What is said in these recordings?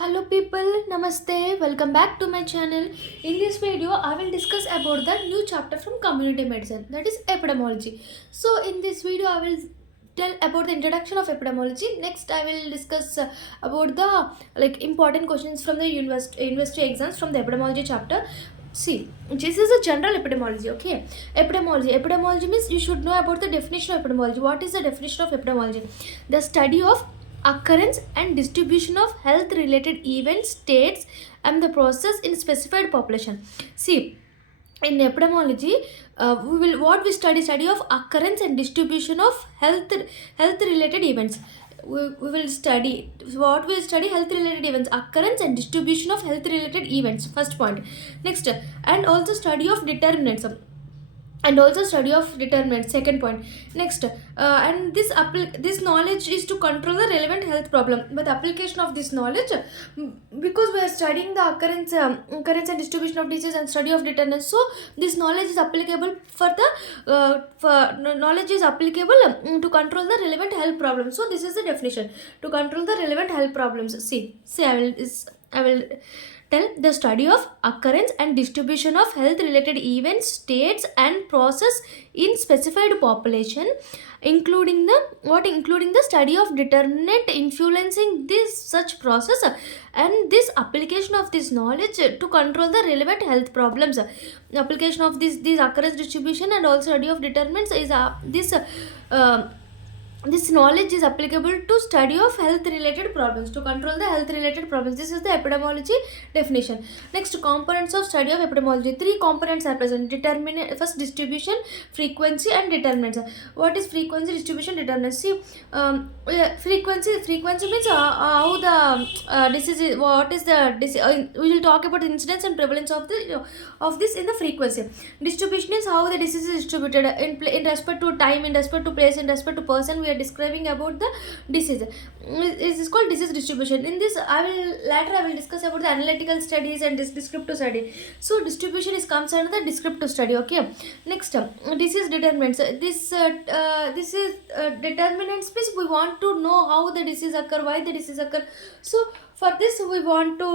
Hello people, namaste, welcome back to my channel. In this video, I will discuss about the new chapter from community medicine, that is epidemiology. So in this video, I will tell about the introduction of epidemiology. Next, I will discuss about the important questions from the university exams from the epidemiology chapter. See, this is a general epidemiology, okay? Epidemiology means you should know about the definition of epidemiology. What is the definition of epidemiology? The study of occurrence and distribution of health related events, states, and the process in specified population. See, in epidemiology, we study of occurrence and distribution of health related events. We will study health related events, occurrence and distribution of health related events, first point. Next, and also study of determinants, and also study of determinants, second point. Next, and this knowledge is to control the relevant health problem. But the application of this knowledge, because we are studying the occurrence and distribution of disease and study of determinants, so this knowledge is applicable knowledge is applicable to control the relevant health problems. So this is the definition: to control the relevant health problems. See, I will tell the study of occurrence and distribution of health related events, states, and process in specified population, including the study of determinant influencing this such process, and this application of this knowledge to control the relevant health problems. Application of this occurrence, distribution, and also study of determinants is this knowledge is applicable to study of health related problems, to control the health related problems. This is the epidemiology definition. Next, components of study of epidemiology. Three components are present: determinant, first distribution, frequency, and determinants. What is frequency, distribution, determinants? See, frequency means how the disease is, what is the disease. We will talk about incidence and prevalence of this in the frequency. Distribution is how the disease is distributed in respect to time, in respect to place, in respect to person. We are describing about the disease. This is called disease distribution. In this, I will discuss about the analytical studies and this descriptive study. So distribution comes under the descriptive study, okay? Next, disease determinants. This is determinants means we want to know how the disease occur, why the disease occur. So for this, we want to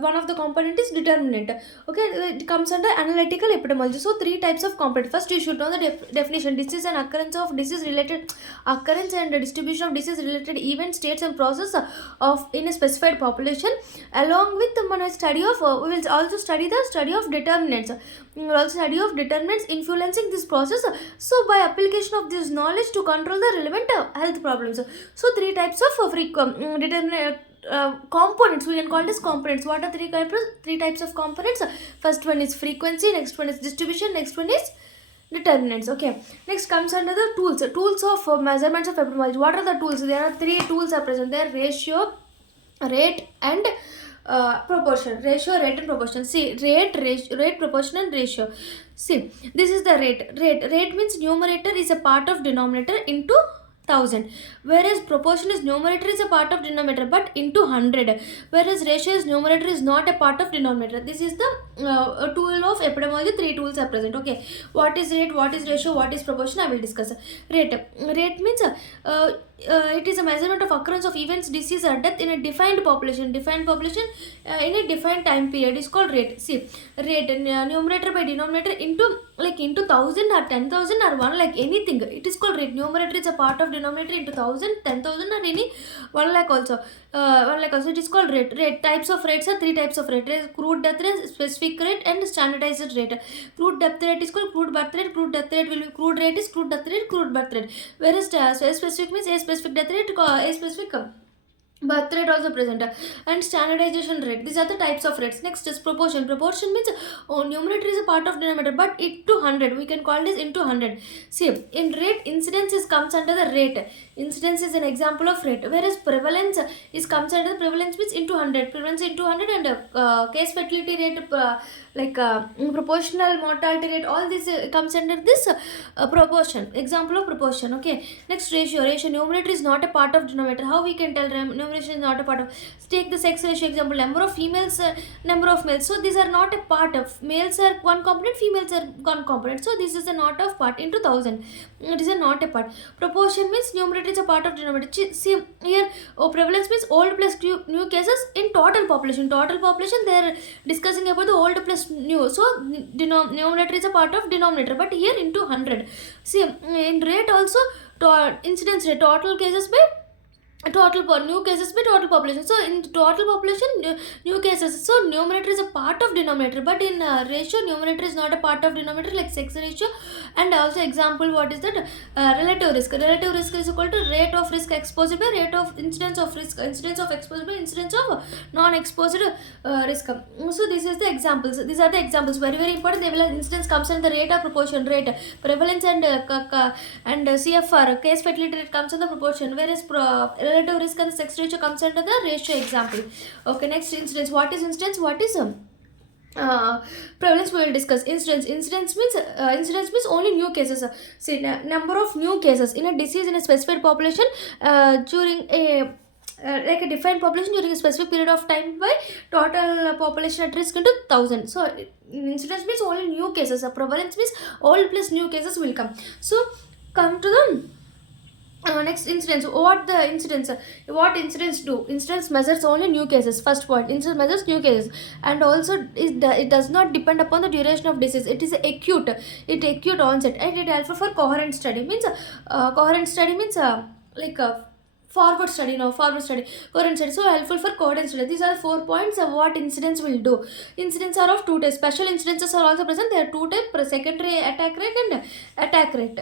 one of the component is determinant, okay? It comes under analytical epidemiology. So three types of component. First, you should know the definition: disease and occurrence of disease related occurrence and distribution of disease related events, states, and process of in a specified population. Along with the study of we will also study the study of determinants. We will also study of determinants influencing this process. So by application of this knowledge to control the relevant health problems. So three types of determinant components, we can call this components. What are three types of components? First one is frequency, next one is distribution, next one is determinants, okay? Next comes under the tools of measurements of epidemiology. What are the tools? There are three tools are present there: ratio, rate, and proportion. Ratio, rate, and proportion. See, rate, proportion, and ratio. See, this is the rate means numerator is a part of denominator into 1000, whereas proportion is numerator is a part of denominator but into 100, whereas ratio is numerator is not a part of denominator. This is the tool of epidemiology. Three tools are present, okay? What is rate, what is ratio, what is proportion? I will discuss. Rate means it is a measurement of occurrence of events, disease, or death in a defined population in a defined time period is called rate. See, rate, numerator by denominator into 1000 or 10,000 or 1, like anything, it is called rate. Numerator is a part of denominator into 1000, 10,000, or any 1 lakh also. 1 lakh also, it is called rate. Types of rates are three types of rate: crude death rate, specific rate, and standardized rate. Crude death rate is called crude birth rate. Crude death rate will be crude rate is crude death rate, crude birth rate. Whereas specific means a specific death rate, a specific birth rate also present, and standardization rate. These are the types of rates. Next is proportion. Proportion means numerator is a part of denominator but into 100, we can call this into 100. See, in rate, incidence comes under the rate. Incidence is an example of rate, whereas prevalence comes under the prevalence means into 100, prevalence into 100, and case fatality rate, proportional mortality rate, all this comes under this proportion, example of proportion, okay? Next, ratio. Numerator is not a part of denominator. How we can tell? enumeration is not a part of. Take the sex ratio example, number of females, number of males. So these are not a part of. Males are one component, females are one component. So this is a not of part into 1000. It is a not a part. Proportion means numerator is a part of denominator. See here, prevalence means old plus new cases in total population. Total population they are discussing about the old plus new. So numerator is a part of denominator, but here into 100. See in rate also, incidence rate, total cases by new cases by total population. So in total population, new cases, so numerator is a part of denominator, but in ratio, numerator is not a part of denominator, like sex ratio. And also example, what is that? Relative risk. Relative risk is equal to rate of risk exposed by rate of incidence of risk, incidence of exposed by incidence of non-exposed risk. So this is the examples. These are the examples, very very important. They will have incidence comes in the rate of proportion, rate, prevalence and CFR, case fatality rate comes in the proportion, whereas relative risk and the sex ratio comes under the ratio example. Okay, next, incidence. What is incidence? What is prevalence? We will discuss. Incidence means only new cases. See, number of new cases in a disease in a specified population during a like a defined population during a specific period of time by total population at risk into 1000. So incidence means only new cases. Prevalence means old plus new cases will come. So come to the next, incidence. What incidence do? Incidence measures only new cases. First point, incidence measures new cases, and also it does not depend upon the duration of disease. It is acute onset, and it helpful for coherent study. Means coherent study means like forward study. Coherent study, so helpful for coherent study. These are 4 points of what incidence will do. Incidents are of two types. Special incidences are also present. There are two types: secondary attack rate and attack rate.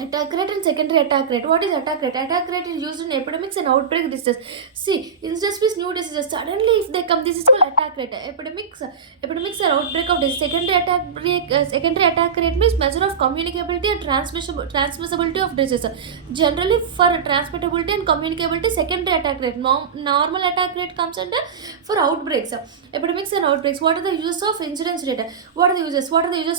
Attack rate and secondary attack rate. What is attack rate? Attack rate is used in epidemics and outbreak diseases. See, incidence means new diseases. Suddenly, if they come, this is called attack rate. Epidemics are outbreak of disease. Secondary attack rate means measure of communicability and transmissibility of disease. Generally, for transmissibility and communicability, secondary attack rate. Normal attack rate comes under for outbreaks. Epidemics and outbreaks. What are the uses of incidence rate? What are the uses?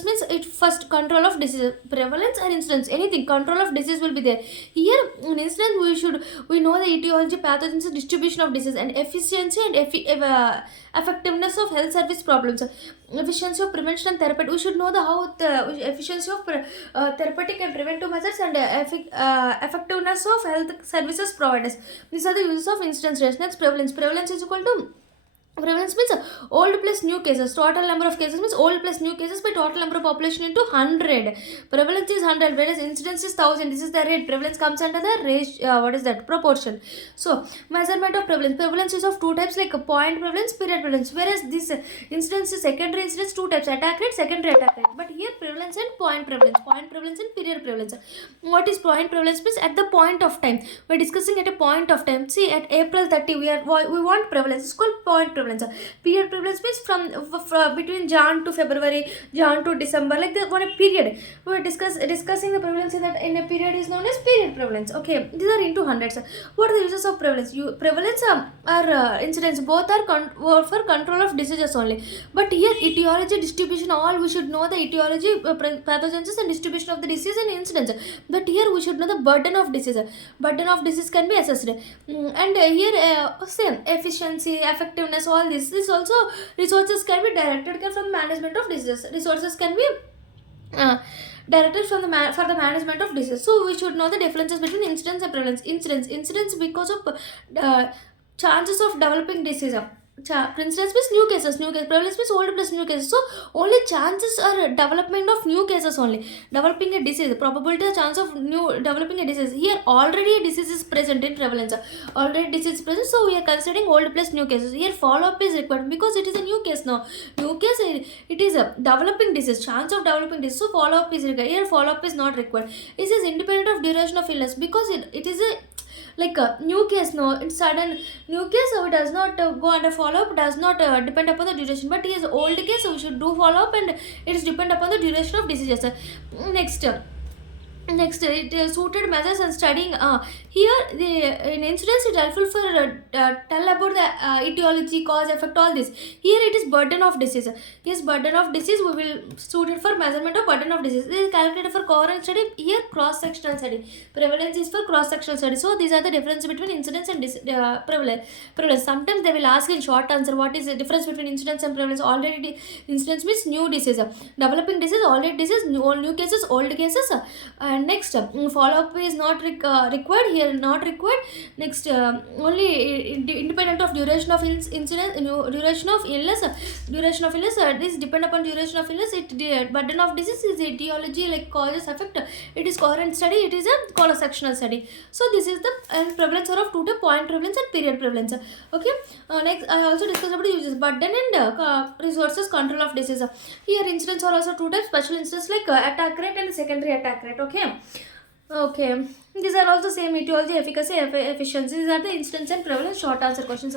Means it first, control of disease, prevalence and incidence. Anything, control of disease will be there. Here in incidence, we know the etiology, pathogens, distribution of disease, and efficiency and effectiveness of health service problems. Efficiency of prevention and therapy. We should know the efficiency of therapeutic and preventive measures, and effectiveness of health services providers. These are the uses of incidence rate. Next, prevalence. Prevalence is equal to, prevalence means old plus new cases. Total number of cases means old plus new cases by total number of population into 100. Prevalence is 100, whereas incidence is 1000. This is the rate. Prevalence comes under the ratio. What is that? Proportion. So measurement of prevalence. Prevalence is of two types, like point prevalence, period prevalence. Whereas this incidence is secondary incidence, two types: attack rate, secondary attack rate. But here prevalence and point prevalence. Point prevalence and period prevalence. What is point prevalence? Means at the point of time. We're discussing at a point of time. See, at April 30, we want prevalence. It's called point prevalence. Period prevalence means from between Jan to February, Jan to December, like the one a period. We were discussing the prevalence in a period is known as period prevalence. Okay, these are into hundreds. What are the uses of prevalence? Prevalence or incidence, both are for control of diseases only. But here etiology, distribution, all we should know the etiology, pathogens and distribution of the disease and incidence. But here we should know the burden of disease. Burden of disease can be assessed. And here same efficiency, effectiveness, all this also resources can be directed from management of diseases. Resources can be directed from for the management of disease. So we should know the differences between incidence and prevalence. Incidence because of chances of developing disease. Incidence means new cases. Prevalence means old plus new cases. So only chances are development of new cases only. Developing a disease, probability or chance of developing a disease. Here already a disease is present in prevalence. Already disease is present, so we are considering old plus new cases. Here follow-up is required because it is a new case now. New case, it is a developing disease, chance of developing disease. So follow-up is required. Here follow-up is not required. This is independent of duration of illness because it is a like a new case. No, it's sudden new case, so it does not go under follow-up, does not depend upon the duration. But it is old case, so we should do follow-up, and it is depend upon the duration of diseases. Next, Next, it suited measures and studying. Here, in incidents, it's helpful for tell about the etiology, cause, effect, all this. Here, it is burden of disease. Yes, burden of disease. We will suit it for measurement of burden of disease. This is calculated for cohort study. Here, cross-sectional study. Prevalence is for cross-sectional study. So these are the difference between incidence and prevalence. Prevalence. Sometimes they will ask in short answer what is the difference between incidence and prevalence. Already, incidence means new disease. Developing disease, already disease, new cases, old cases. And next, follow-up is not required here, not required. Next, only independent of duration of incidence, duration of illness. Duration of illness, this depend upon duration of illness. Burden of disease is etiology, like causes, effect. It is cohort study, it is a cross-sectional study. So this is the prevalence are of two type: point prevalence and period prevalence. Okay. Next, I also discussed about the uses, burden and resources, control of disease. Here incidents are also two types: special incidents like attack rate and secondary attack rate. Okay. Okay. These are also same: etiology, efficacy, efficiency. These are the incidence and prevalence short answer questions.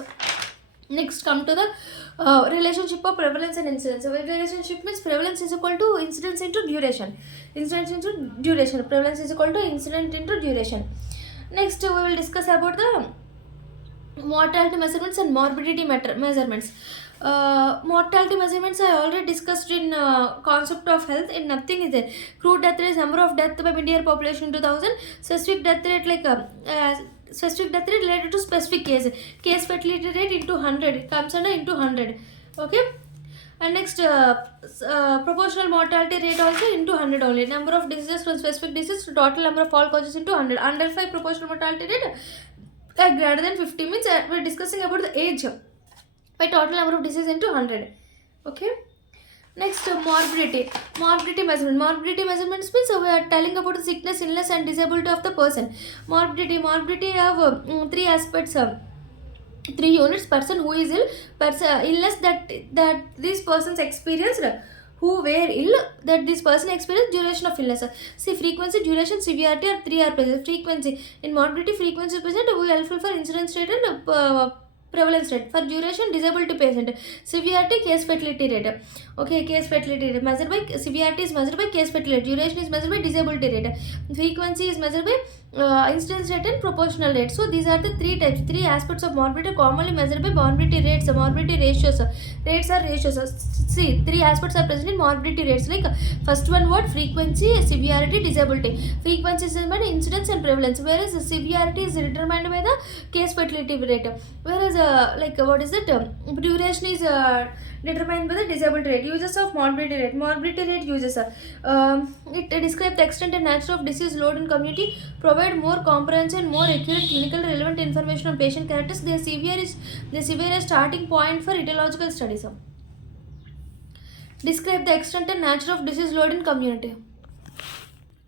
Next, come to the relationship of prevalence and incidence. So, relationship means prevalence is equal to incidence into duration. Incidence into duration. Prevalence is equal to incidence into duration. Next, we will discuss about the mortality measurements and morbidity measurements. Mortality measurements I already discussed in concept of health. In nothing is there. Crude death rate, number of death by mid-year population in 2000. Specific death rate, like specific death rate related to specific case. Case fatality rate into 100. It comes under into 100. Okay. And next, proportional mortality rate also into 100 only. Number of diseases from specific disease to total number of all causes into 100. Under 5 proportional mortality rate greater than 50 means we're discussing about the age by total number of disease into 100. Okay. Next, morbidity measurements means we are telling about the sickness, illness and disability of the person. Morbidity have three aspects, 3 units: person who is ill, illness that these persons experienced, who were ill, that this person experienced, duration of illness. See, frequency, duration, severity are 3 are present. Frequency, in morbidity, frequency present, we are helpful for incidence rate and prevalence rate. For duration, disability patient. Severity, case fatality rate. Okay, case fatality rate measured by severity is measured by case fatality rate. Duration is measured by disability rate. Frequency is measured by incidence rate and proportional rate. So these are the three types, three aspects of morbidity commonly measured by morbidity rates. Morbidity ratios. Rates are ratios. See, three aspects are present in morbidity rates. Like first one, what? Frequency, severity, disability. Frequency is determined by incidence and prevalence, whereas severity is determined by the case fatality rate. Whereas what is it? Duration is determined by the disability rate. Uses of morbidity rate. Morbidity rate uses. It describes the extent and nature of disease load in community. Provide more comprehensive and more accurate clinical relevant information on patient characteristics. The severe starting point for etiological studies. Describe the extent and nature of disease load in community.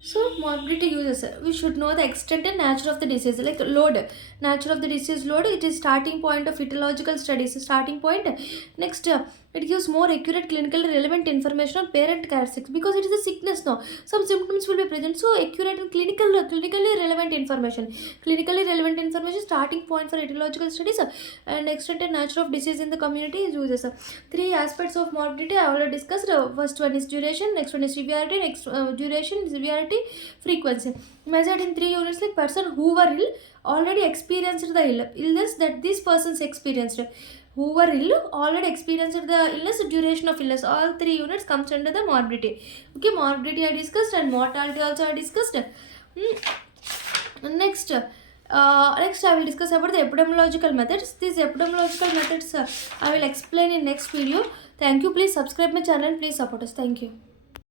So, morbidity uses, we should know the extent and nature of the disease, like load, nature of the disease load. It is starting point of etiological studies. Starting point. Next, it gives more accurate clinically relevant information on parent characteristics, because it is a sickness now. Some symptoms will be present. So, accurate and clinically relevant information. Clinically relevant information, starting point for etiological studies, and extent and nature of disease in the community is uses. Three aspects of morbidity I already discussed. First one is duration, next one is severity, next duration, severity, frequency. Measured in 3 units, like person who were ill, already experienced the illness that these persons experienced. Who were ill, already experienced the illness, duration of illness. All 3 units comes under the morbidity. Okay, morbidity I discussed and mortality also I discussed. Next, I will discuss about the epidemiological methods. These epidemiological methods I will explain in next video. Thank you. Please subscribe my channel and please support us. Thank you.